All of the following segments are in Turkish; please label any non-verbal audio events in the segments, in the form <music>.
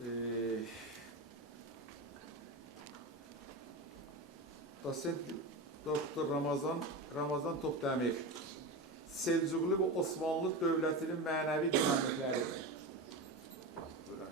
Ee, Doçent Doktor Ramazan Ramazan Topdemir Selçuklu ve Osmanlı Devleti'nin manevi dinamikleri. Buyurun.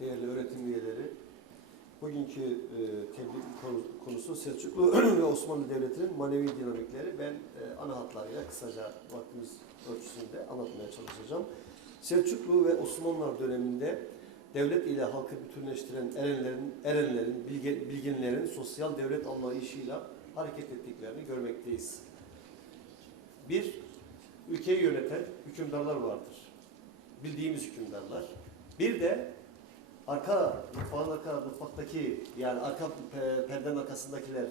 değerli öğretim üyeleri, bugünkü e, tebliğ konu- konusu Selçuklu <clears throat> ve Osmanlı Devleti'nin manevi dinamikleri. Ben e, ana hatlarıyla kısaca vaktimiz ölçüsünde anlatmaya çalışacağım. Selçuklu ve Osmanlılar döneminde devlet ile halkı bütünleştiren erenlerin, erenlerin, bilge, bilginlerin sosyal devlet anlayışıyla hareket ettiklerini görmekteyiz. Bir, ülkeyi yöneten hükümdarlar vardır. Bildiğimiz hükümdarlar. Bir de arka mutfağın arka mutfaktaki yani arka pe- perdenin arkasındakiler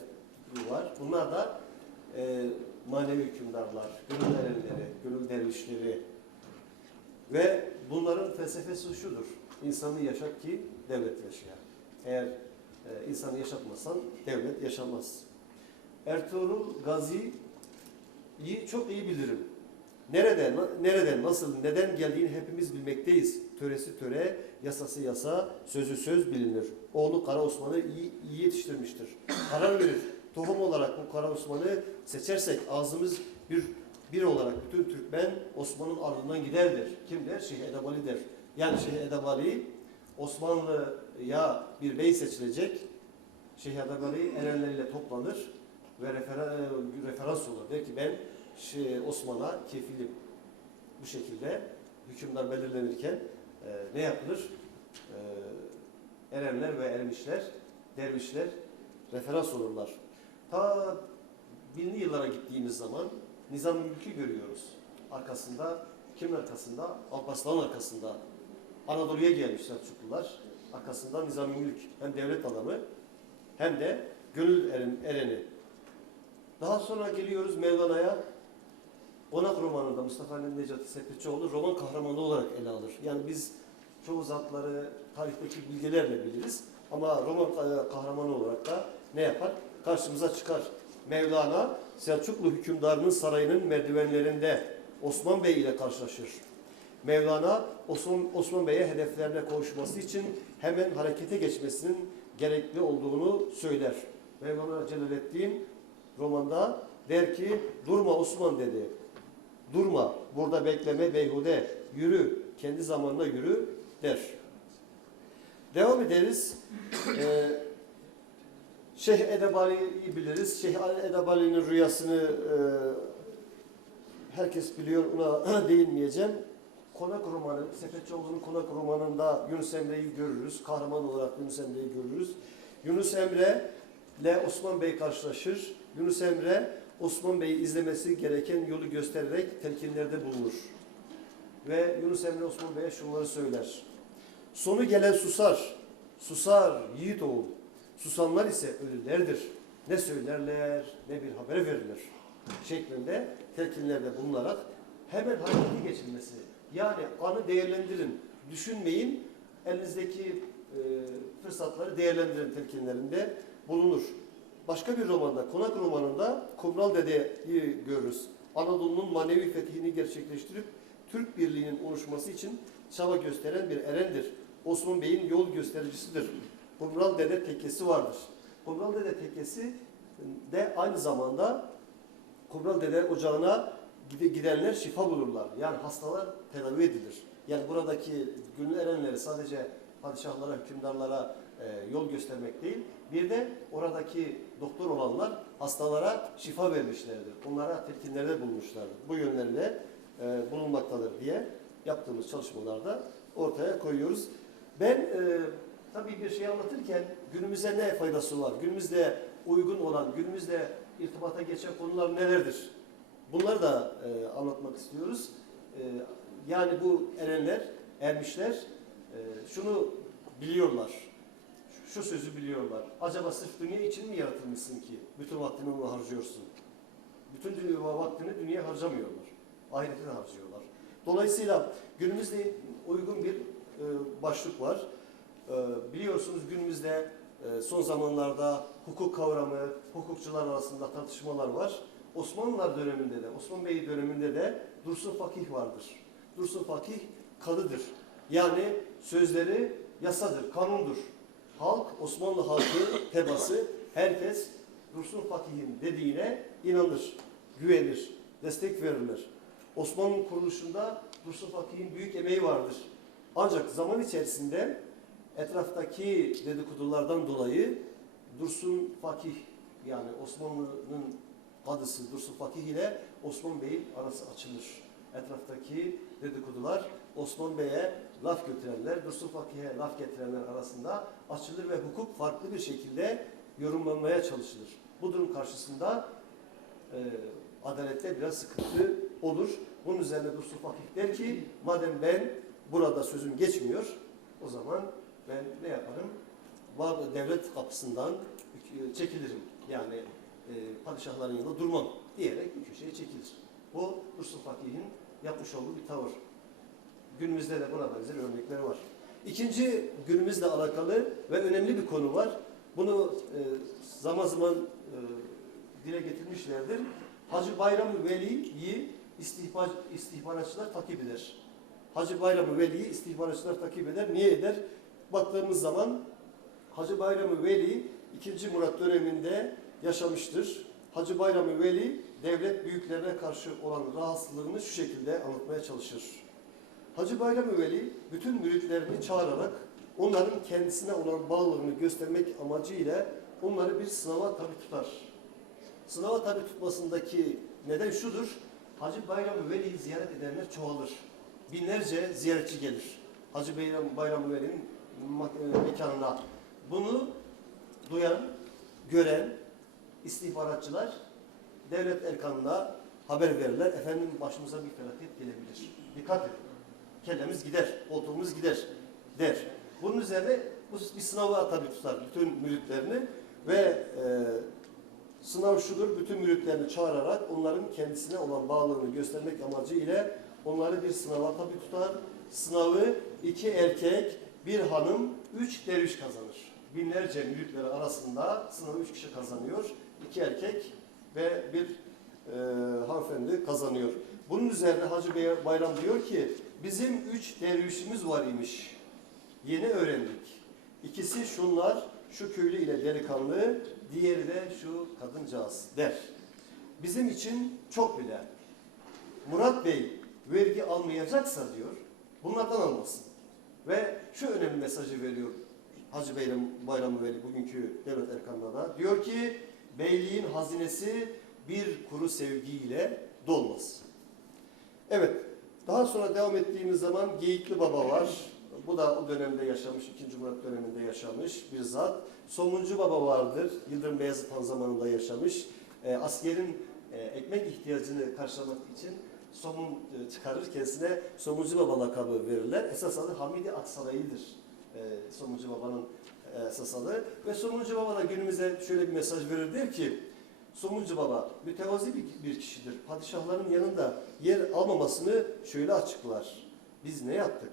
var. Bunlar da e, manevi hükümdarlar, gönül erenleri, gönül dervişleri ve bunların felsefesi şudur. İnsanı yaşat ki devlet yaşaya. Eğer e, insanı yaşatmasan devlet yaşamaz. Ertuğrul Gazi'yi çok iyi bilirim. Nerede, nereden, nasıl, neden geldiğini hepimiz bilmekteyiz. Töresi töre, yasası yasa, sözü söz bilinir. Oğlu Kara Osman'ı iyi, iyi yetiştirmiştir. Karar verir. Tohum olarak bu Kara Osman'ı seçersek ağzımız bir bir olarak bütün Türkmen Osman'ın ardından gider der. Kim der? Şeyh Edebali der. Yani Şeyh Edebali Osmanlı'ya bir bey seçilecek. Şeyh Edebali erenleriyle toplanır ve e, referans olur. Der ki ben şey, Osman'a kefilim. Bu şekilde hükümdar belirlenirken e, ne yapılır? E, erenler ve ermişler, dervişler referans olurlar. Ta binli yıllara gittiğimiz zaman Nizam Mülk'ü görüyoruz. Arkasında, kimin arkasında? Alparslan'ın arkasında. Anadolu'ya gelmiş Selçuklular. Arkasında Nizam Mülk hem devlet adamı hem de gönül eren- ereni. Daha sonra geliyoruz Mevlana'ya. Konak romanında Mustafa Ali Necati Sepetçioğlu roman kahramanı olarak ele alır. Yani biz çoğu zatları tarihteki bilgilerle biliriz. Ama roman ka- kahramanı olarak da ne yapar? Karşımıza çıkar. Mevlana Selçuklu hükümdarının sarayının merdivenlerinde Osman Bey ile karşılaşır. Mevlana Osman, Osman Bey'e hedeflerine kavuşması için hemen harekete geçmesinin gerekli olduğunu söyler. Mevlana Celaleddin romanda der ki durma Osman dedi. Durma burada bekleme beyhude yürü kendi zamanına yürü der. Devam ederiz. <clears throat> Ee, Şeyh Edebali'yi biliriz. Şeyh Edebali'nin rüyasını e, herkes biliyor ona <clears throat> değinmeyeceğim. Konak romanı, Sepetçioğlu'nun Konak romanında Yunus Emre'yi görürüz. Kahraman olarak Yunus Emre'yi görürüz. Yunus Emre ile Osman Bey karşılaşır. Yunus Emre Osman Bey'i izlemesi gereken yolu göstererek telkinlerde bulunur. Ve Yunus Emre Osman Bey'e şunları söyler. Sonu gelen susar. Susar yiğit oğul. Susanlar ise ölülerdir. Ne söylerler ne bir haber verilir. Şeklinde telkinlerde bulunarak hemen harekete geçilmesi. Yani anı değerlendirin. Düşünmeyin. Elinizdeki e, fırsatları değerlendirin telkinlerinde bulunur. Başka bir romanda, Konak romanında Kumral Dede'yi görürüz. Anadolu'nun manevi fethini gerçekleştirip Türk birliğinin oluşması için çaba gösteren bir erendir. Osman Bey'in yol göstericisidir. Kumral Dede tekkesi vardır. Kumral Dede tekkesi de aynı zamanda Kumral Dede ocağına gide- gidenler şifa bulurlar. Yani hastalar tedavi edilir. Yani buradaki gönül erenleri sadece padişahlara, hükümdarlara e, yol göstermek değil, bir de oradaki doktor olanlar hastalara şifa vermişlerdir. Onlara telkinlerde bulmuşlardır. Bu yönlerinde e, bulunmaktadır diye yaptığımız çalışmalarda ortaya koyuyoruz. Ben e, tabii bir şey anlatırken günümüze ne faydası var? Günümüzde uygun olan, günümüzde irtibata geçen konular nelerdir? Bunları da e, anlatmak istiyoruz. E, yani bu erenler, ermişler e, şunu biliyorlar. Şu sözü biliyorlar. Acaba sırf dünya için mi yaratılmışsın ki bütün vaktini ona harcıyorsun? Bütün dünya vaktini dünyaya harcamıyorlar. Ahirete harcıyorlar. Dolayısıyla günümüzde uygun bir e, başlık var. E, biliyorsunuz günümüzde e, son zamanlarda hukuk kavramı, hukukçular arasında tartışmalar var. Osmanlılar döneminde de, Osman Bey döneminde de Dursun Fakih vardır. Dursun Fakih kalıdır. Yani sözleri yasadır, kanundur. Halk, Osmanlı halkı, tebası, herkes Dursun Fakih'in dediğine inanır, güvenir, destek verilir. Osmanlı'nın kuruluşunda Dursun Fakih'in büyük emeği vardır. Ancak zaman içerisinde etraftaki dedikodulardan dolayı Dursun Fakih yani Osmanlı'nın kadısı Dursun Fakih ile Osman Bey'in arası açılır. Etraftaki dedikodular Osman Bey'e laf götürenler, Dursun Fakih'e laf getirenler arasında açılır ve hukuk farklı bir şekilde yorumlanmaya çalışılır. Bu durum karşısında e, adalette biraz sıkıntı olur. Bunun üzerine Dursun Fakih der ki madem ben burada sözüm geçmiyor o zaman ben ne yaparım? Devlet kapısından çekilirim. Yani e, padişahların yanında durmam diyerek bir köşeye çekilir. Bu Dursun Fakih'in yapmış olduğu bir tavır. Günümüzde de buna benzer örnekleri var. İkinci günümüzle alakalı ve önemli bir konu var. Bunu e, zaman zaman e, dile getirmişlerdir. Hacı Bayram-ı Veli'yi istihbar, istihbaratçılar takip eder. Hacı Bayram-ı Veli'yi istihbaratçılar takip eder. Niye eder? Baktığımız zaman Hacı Bayram-ı Veli 2. Murat döneminde yaşamıştır. Hacı Bayram-ı Veli devlet büyüklerine karşı olan rahatsızlığını şu şekilde anlatmaya çalışır. Hacı Bayram-ı Veli bütün müritlerini çağırarak onların kendisine olan bağlılığını göstermek amacıyla onları bir sınava tabi tutar. Sınava tabi tutmasındaki neden şudur. Hacı Bayram-ı Veli'yi ziyaret edenler çoğalır. Binlerce ziyaretçi gelir. Hacı Bayram, Bayram-ı Veli'nin e, mekanına. Bunu duyan, gören istihbaratçılar devlet erkanına haber verirler. Efendim başımıza bir felaket gelebilir. Dikkat edin. Kellemiz gider, koltuğumuz gider der. Bunun üzerine bu bir sınava tabi tutar bütün müritlerini ve e, sınav şudur, bütün müritlerini çağırarak onların kendisine olan bağlılığını göstermek amacı ile onları bir sınava tabi tutar. Sınavı iki erkek, bir hanım, üç derviş kazanır. Binlerce müritleri arasında sınavı üç kişi kazanıyor. İki erkek ve bir e, hanımefendi kazanıyor. Bunun üzerine Hacı Bayram diyor ki bizim üç dervişimiz var imiş. Yeni öğrendik. İkisi şunlar, şu köylü ile delikanlı, diğeri de şu kadıncağız der. Bizim için çok bile. Murat Bey vergi almayacaksa diyor, bunlardan almasın. Ve şu önemli mesajı veriyor Hacı Bayram, Bayram Veli bugünkü devlet erkanına da. Diyor ki, beyliğin hazinesi bir kuru sevgiyle dolmaz. Evet, daha sonra devam ettiğimiz zaman Geyikli Baba var. Bu da o dönemde yaşamış, 2. Murat döneminde yaşamış bir zat. Somuncu Baba vardır, Yıldırım Beyazıt Han zamanında yaşamış. E, askerin e, ekmek ihtiyacını karşılamak için somun e, çıkarır, kendisine Somuncu Baba lakabı verirler. Esas adı Hamidi Aksaray'ıdır. E, Somuncu Baba'nın e, esas adı. Ve Somuncu Baba da günümüze şöyle bir mesaj verir der ki, Somuncu Baba mütevazi bir, bir kişidir. Padişahların yanında yer almamasını şöyle açıklar. Biz ne yaptık?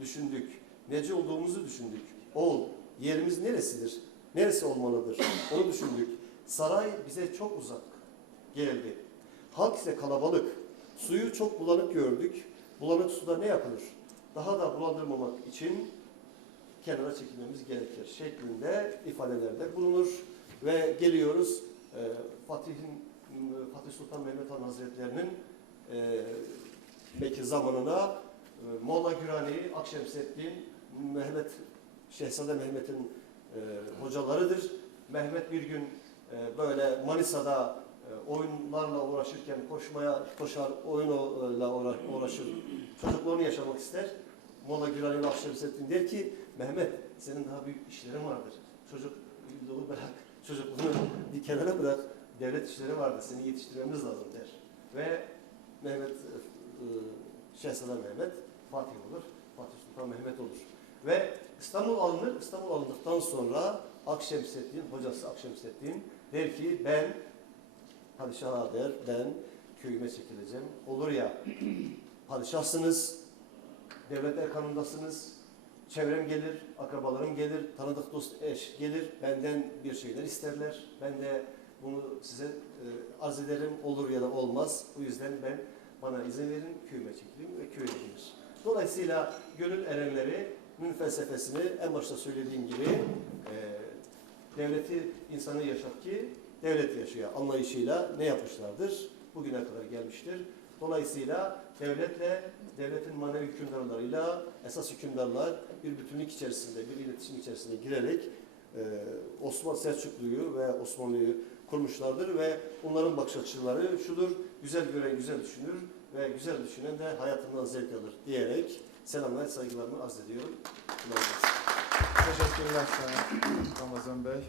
Düşündük. Nece olduğumuzu düşündük. Oğul, yerimiz neresidir? Neresi olmalıdır? Onu düşündük. Saray bize çok uzak geldi. Halk ise kalabalık. Suyu çok bulanık gördük. Bulanık suda ne yapılır? Daha da bulandırmamak için kenara çekilmemiz gerekir şeklinde ifadelerde bulunur. Ve geliyoruz e, Fatih'in Fatih Sultan Mehmet Han Hazretlerinin e, belki zamanına e, Molla Gürani, Akşemseddin, Mehmet Şehzade Mehmet'in e, hocalarıdır. Mehmet bir gün e, böyle Manisa'da e, oyunlarla uğraşırken koşmaya koşar, oyunla uğra- uğraşır. Çocukluğunu yaşamak ister. Molla Gürani ve Akşemseddin der ki Mehmet senin daha büyük işlerin vardır. Çocukluğu bırak, çocukluğunu bir kenara bırak. Devlet işleri vardır. Seni yetiştirmemiz lazım der. Ve Mehmet e, e, Şehzade Mehmet Fatih olur. Fatih Sultan Mehmet olur. Ve İstanbul alınır. İstanbul alındıktan sonra Akşemseddin, hocası Akşemseddin der ki ben padişaha der, ben köyüme çekileceğim. Olur ya <clears throat> padişahsınız, devlet erkanındasınız, çevrem gelir, akrabalarım gelir, tanıdık dost eş gelir, benden bir şeyler isterler. Ben de Bunu size e, arz ederim olur ya da olmaz. Bu yüzden ben bana izin verin köyüme çekileyim ve köye gelir. Dolayısıyla gönül erenlerinin felsefesini en başta söylediğim gibi e, devleti insanı yaşat ki devlet yaşaya anlayışıyla ne yapmışlardır? Bugüne kadar gelmiştir. Dolayısıyla devletle, devletin manevi hükümdarlarıyla esas hükümdarlar bir bütünlük içerisinde, bir iletişim içerisinde girerek e, Osman Selçuklu'yu ve Osmanlı'yı kurmuşlardır ve onların bakış açıları şudur, güzel gören güzel düşünür ve güzel düşünen de hayatından zevk alır diyerek selam ve saygılarımı arz ediyorum. Teşekkürler sana Ramazan Bey.